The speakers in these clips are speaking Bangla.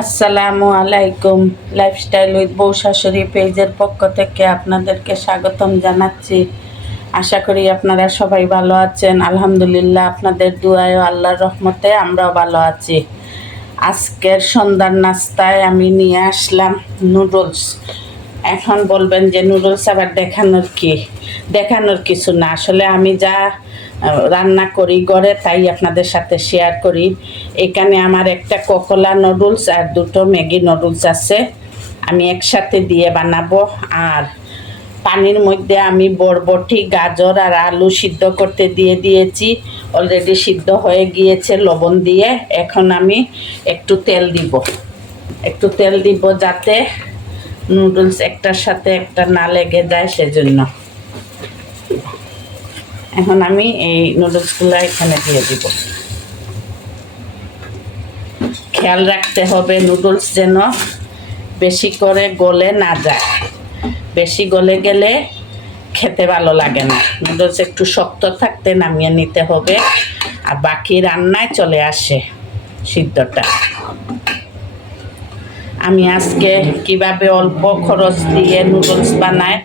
আসসালামু আলাইকুম। লাইফস্টাইল উইথ বউ শাশুড়ি পেজের পক্ষ থেকে আপনাদেরকে স্বাগতম জানাচ্ছি। আশা করি আপনারা সবাই ভালো আছেন। আলহামদুলিল্লাহ, আপনাদের দুয়ায় আল্লাহর রহমতে আমরাও ভালো আছি। আজকের সন্ধ্যার নাস্তায় আমি নিয়ে আসলাম নুডলস। এখন বলবেন যে নুডলস আবার দেখানোর কি? দেখানোর কিছু না। আসলে আমি যা রান্না করি ঘরে, তাই আপনাদের সাথে শেয়ার করি। এখানে আমার একটা কোকোলা নুডলস আর দুটো ম্যাগি নুডলস আছে। আমি একসাথে দিয়ে বানাবো। আর পানির মধ্যে আমি বরবটি, গাজর আর আলু সিদ্ধ করতে দিয়ে দিয়েছি। অলরেডি সিদ্ধ হয়ে গিয়েছে লবণ দিয়ে। এখন আমি একটু তেল দিব। একটু তেল দিব যাতে নুডলস একটার সাথে একটা না লেগে যায় সেজন্য। এখন আমি এই নুডলসগুলো এখানে দিয়ে দিব। খেয়াল রাখতে হবে নুডলস যেন বেশি করে গলে না যায়। বেশি গলে গেলে খেতে ভালো লাগে না। নুডলস একটু শক্ত থাকতে নামিয়ে নিতে হবে। আর বাকি রান্নায় চলে আসে সিদ্ধটা। আমি আজকে কীভাবে অল্প খরচ দিয়ে নুডলস বানাই,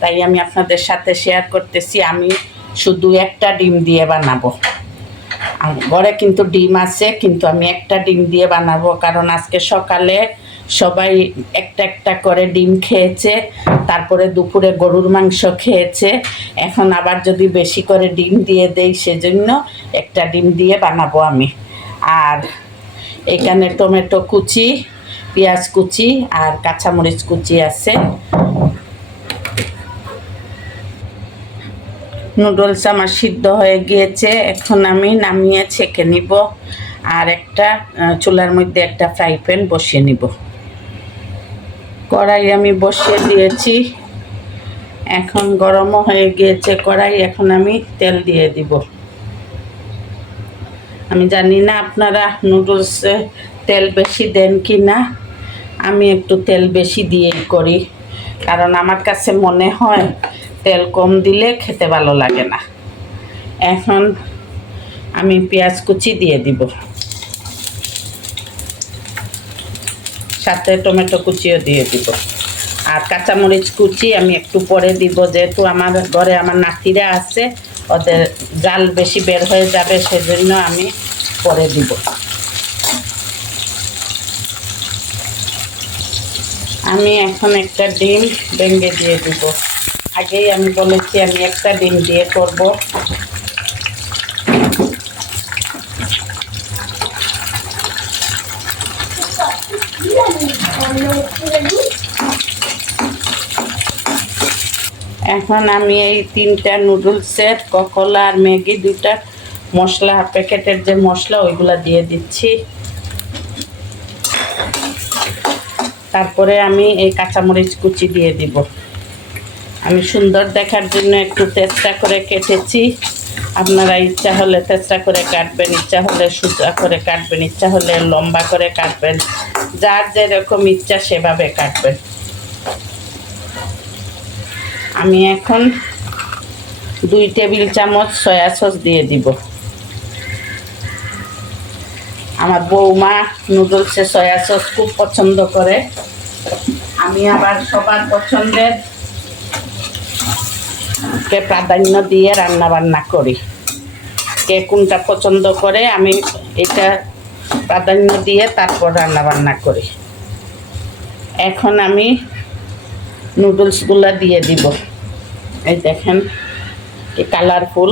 তাই আমি আপনাদের সাথে শেয়ার করতেছি। আমি শুধু একটা ডিম দিয়ে বানাবো। আর ঘরে কিন্তু ডিম আছে, কিন্তু আমি একটা ডিম দিয়ে বানাবো। কারণ আজকে সকালে সবাই একটা একটা করে ডিম খেয়েছে, তারপরে দুপুরে গরুর মাংস খেয়েছে। এখন আবার যদি বেশি করে ডিম দিয়ে দেই সেজন্য একটা ডিম দিয়ে বানাবো আমি। আর এখানে টমেটো কুচি, পেঁয়াজ কুচি আর কাঁচামরিচ কুচি আছে। নুডলস আমার সিদ্ধ হয়ে গিয়েছে, এখন আমি নামিয়ে ছেঁকে নিব আর একটা চুলার মধ্যে একটা ফ্রাই প্যান বসিয়ে নিব। কড়াই আমি বসিয়ে দিয়েছি, এখন গরমও হয়ে গিয়েছে কড়াই, এখন আমি তেল দিয়ে দিব। আমি জানি না আপনারা নুডলসে তেল বেশি দেন কি না, আমি একটু তেল বেশি দিয়েই করি, কারণ আমার কাছে মনে হয় তেল কম দিলে খেতে ভালো লাগে না। এখন আমি পেঁয়াজ কুচি দিয়ে দিব। সাথে টমেটো কুচিও দিয়ে দিব। আর কাঁচামরিচ কুচি আমি একটু পরে দিব, যেহেতু আমার ঘরে আমার নাতিরা আছে, ওদের জাল বেশি বের হয়ে যাবে, সেজন্য আমি পরে দিব। আমি এখন একটা ডিম ভেঙে দিয়ে দিব। আগেই আমি বলেছি, আমি একটা ডিম দিয়ে করব। এখন আমি এই তিনটা নুডলসের ককলা আর ম্যাগি দুইটা মশলা প্যাকেটের যে মশলা, ওইগুলা দিয়ে দিচ্ছি। তারপরে আমি এই কাঁচামরিচ কুচি দিয়ে দিব। আমি সুন্দর দেখার জন্য একটু তেস্তা করে কেটেছি। আপনারা ইচ্ছা হলে তেস্তা করে কাটবেন, ইচ্ছা হলে সুজা করে কাটবেন, ইচ্ছা হলে লম্বা করে কাটবেন। যার যেরকম ইচ্ছা সেভাবে কাটবেন। আমি এখন দুই টেবিল চামচ সয়া সস দিয়ে দিব। আমার বৌমা নুডলসে সয়া সস খুব পছন্দ করে। আমি আবার সবার পছন্দের কে প্রাধান্য দিয়ে রান্না বান্না করি। কে কোনটা পছন্দ করে, আমি এটা প্রাধান্য দিয়ে তারপর রান্না বান্না করি। এখন আমি নুডলসগুলো দিয়ে দিব। এই দেখেন কি কালারফুল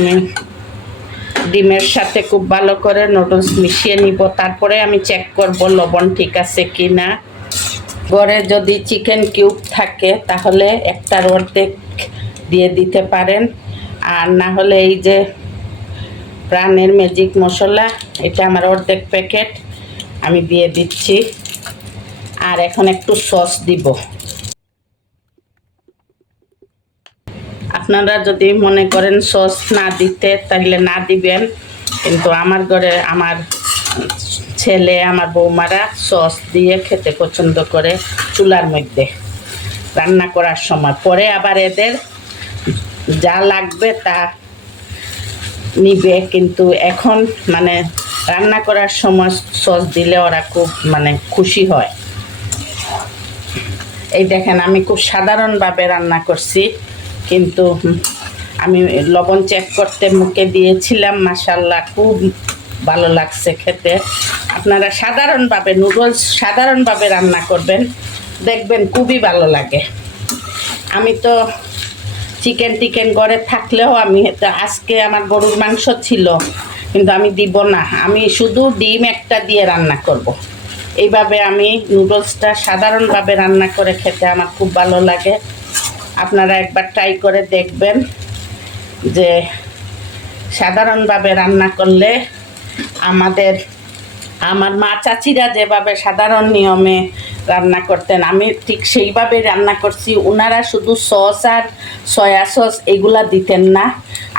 আমি ডিমের সাথে খুব ভালো করে নুডলস মিশিয়ে নিব। তারপরে আমি চেক করব লবণ ঠিক আছে কি না ঘরে যদি চিকেন কিউব থাকে, তাহলে একটার অর্ধেক দিয়ে দিতে পারেন। আর না হলে এই যে প্রাণের ম্যাজিক মশলা, এটা আমার অর্ধেক প্যাকেট আমি দিয়ে দিচ্ছি। আর এখন একটু সস দিব। আপনারা যদি মনে করেন সস না দিতে, তাহলে না দিবেন। কিন্তু আমার ঘরে আমার ছেলে, আমার বৌমারা সস দিয়ে খেতে পছন্দ করে চুলার মধ্যে রান্না করার সময়। পরে আবার এদের যা লাগবে তা নিবে। কিন্তু এখন মানে রান্না করার সময় সস দিলে ওরা খুব মানে খুশি হয়। এই দেখেন, আমি খুব সাধারণভাবে রান্না করছি। কিন্তু আমি লবণ চেক করতে মুখে দিয়েছিলাম মাসাল্লাহ খুব ভালো লাগছে খেতে। আপনারা সাধারণভাবে নুডলস সাধারণভাবে রান্না করবেন, দেখবেন খুবই ভালো লাগে। আমি তো চিকেন টিকেন ঘরে থাকলেও আমি আজকে আমার গরুর মাংস ছিল, কিন্তু আমি দিব না। আমি শুধু ডিম একটা দিয়ে রান্না করব। এইভাবে আমি নুডলসটা সাধারণভাবে রান্না করে খেতে আমার খুব ভালো লাগে। আপনারা একবার ট্রাই করে দেখবেন যে সাধারণভাবে রান্না করলে আমাদের, আমার মা চাচিরা যেভাবে সাধারণ নিয়মে রান্না করতেন, আমি ঠিক সেইভাবে রান্না করছি। ওনারা শুধু সস আর সয়া সস এগুলা দিতেন না,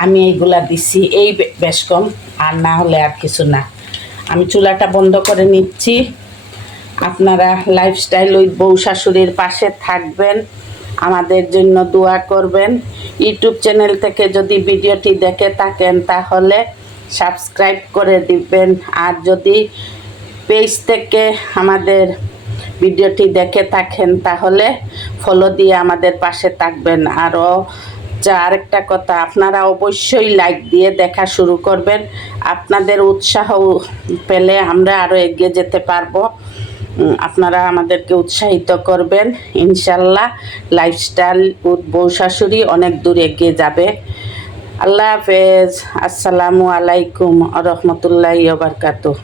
আমি এইগুলা দিছি। এই বেশ কম, আর না হলে আর কিছু না। আমি চুলাটা বন্ধ করে নিচ্ছি। আপনারা লাইফস্টাইল ওই বউ শাশুড়ির পাশে থাকবেন। আমাদের জন্য দোয়া করবেন। ইউটিউব চ্যানেল থেকে যদি ভিডিওটি দেখে থাকেন, তাহলে সাবস্ক্রাইব করে দিবেন। আর যদি পেজ থেকে আমাদের ভিডিওটি দেখে থাকেন, তাহলে ফলো দিয়ে আমাদের পাশে থাকবেন। আরও যা আরেকটা কথা, আপনারা অবশ্যই লাইক দিয়ে দেখা শুরু করবেন। আপনাদের উৎসাহ পেলে আমরা আরও এগিয়ে যেতে পারব। আপনারা আমাদেরকে উৎসাহিত করবেন। ইনশাল্লাহ লাইফস্টাইল বউ শাশুড়ি অনেক দূর এগিয়ে যাবে। আল্লাহ হাফেজ। আসসালামু আলাইকুম রহমতুল্লাহ বারকাতুহ।